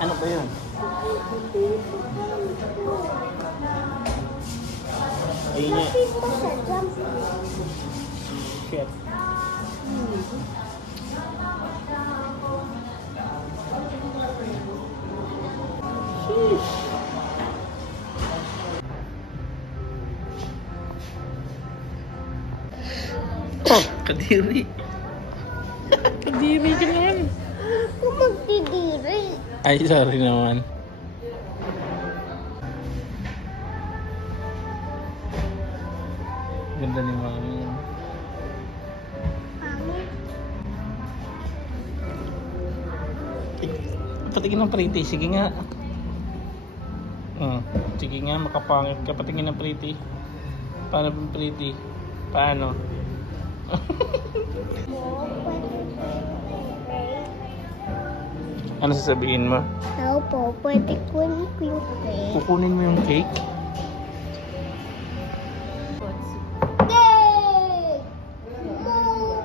Ano ba yun? Ayun niya. Shit. Sheesh. Kadiri. Kadiri ka naman. Ako magdidiri. Ay, sorry naman. Ganda ni Mami. Patingin ng pretty. Sige nga. Sige nga, makapangit ka. Patingin ng pretty. Paano pang pretty? Paano? Ano sasabihin mo? Ako po, pwede kunin ko yung cake. Kukunin mo yung cake? Cake! Mo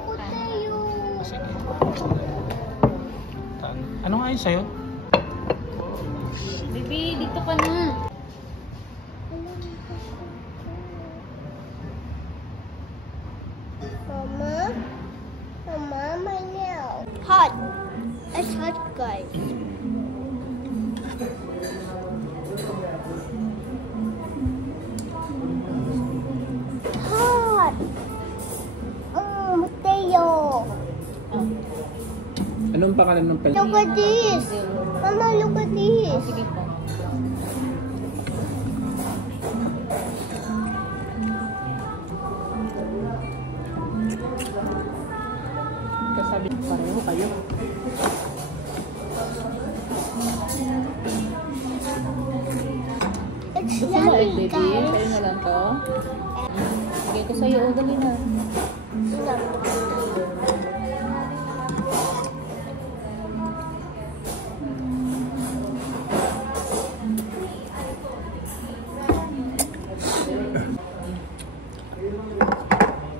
ko tayo. Sige. Ano nga yun sa'yo? Baby, dito ka na. Mama? Mama, my nail. Hot. It's hot, guys. Hot. Mateo. Anong pangalan ng pala? Look at this. Mama, look at this. Sige po. Kasabi pareho kayo. It's Gusto mo egg, yummy, baby? Sa'yo guys. na lang to. Sige ko sa'yo. O, dali na.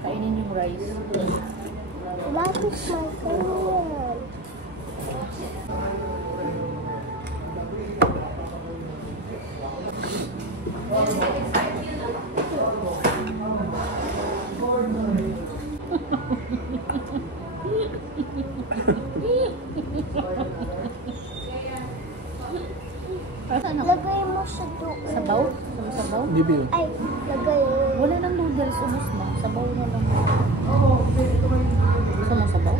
Kainin yung rice. What is my favorite? Saan ako? Lagay mo sa doon. Sabaw? Sabaw? Bibi. Ay, lagay mo. Wala nang noodles. Ubus na. Sabaw na lang. Gusto mo sabaw?